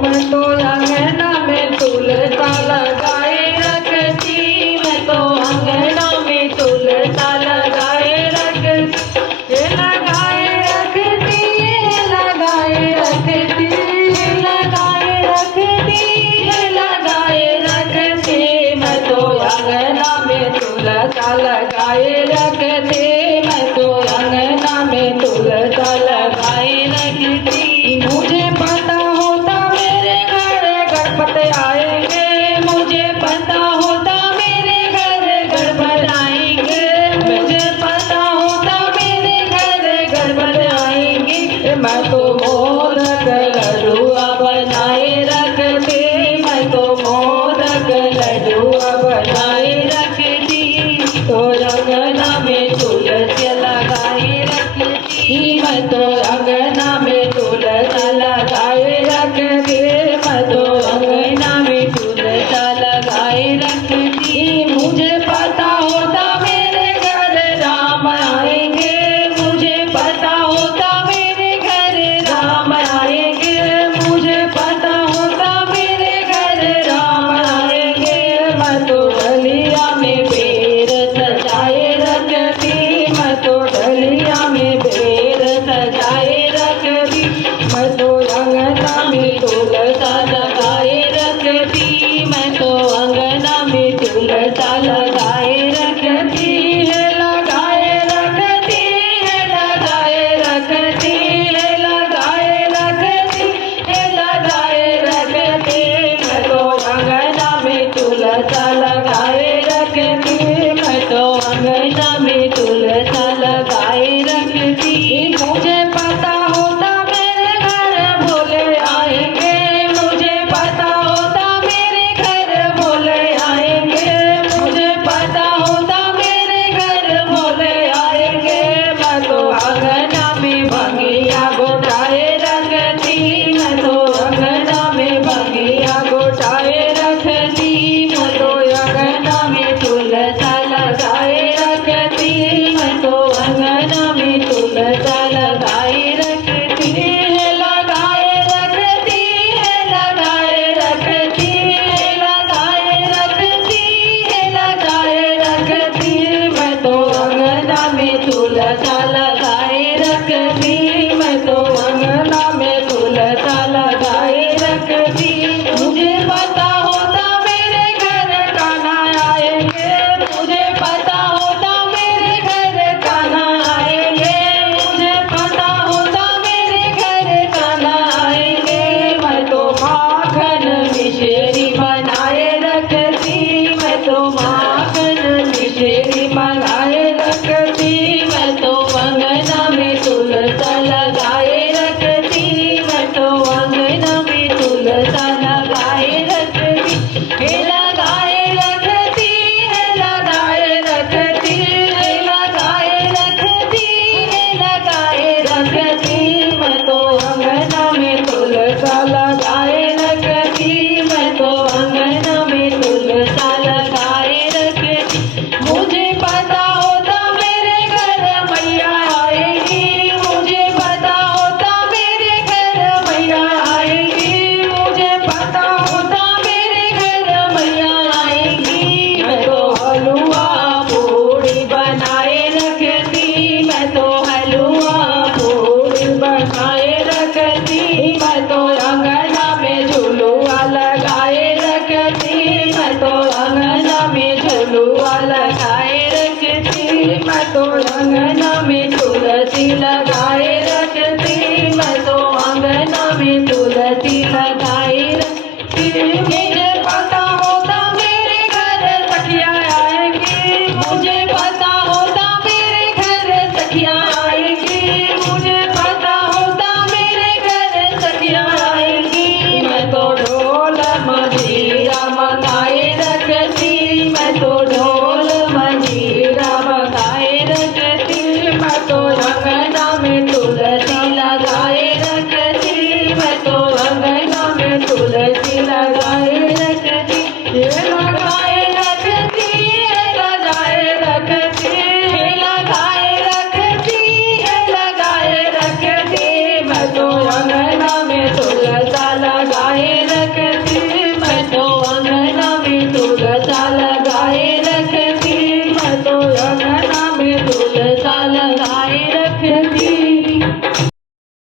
मैं तो अंगना में तुलसा लगाए रखती, मैं तो अंगना में तुलसा लगाए रखती, लगाए रखती, लगाए रखती, लगाए रखती, लगाए रखती। मैं तो अंगना में तुलसा लगाए रखती, मैं तो अंगना में तुलसा लगाए रखती। मुझे पता होता मेरे घर गणपति आएंगे, मुझे पता होता मेरे घर गणपति आएंगे, मुझे पता होता मेरे घर गणपति आएंगे। मैं तो मोदक लड्डुआ बनाए रखती, मैं तो मोदक लड्डुआ बनाए रखती। तो अंगना में तुलसी लगाए रखती, मैं तो अंगना में तुलसी लगाए रखती, मैं तो अंगना में तुलसी लगाए रखती। मुझे पता होता मेरे घर राम आएंगे, मुझे पता होता मेरे घर राम आएंगे, मुझे पता होता मेरे घर राम आएंगे। मैं तो डलिया में बेर सजाए रखती, मैं तो डलिया में बेर सजाए में तुलसा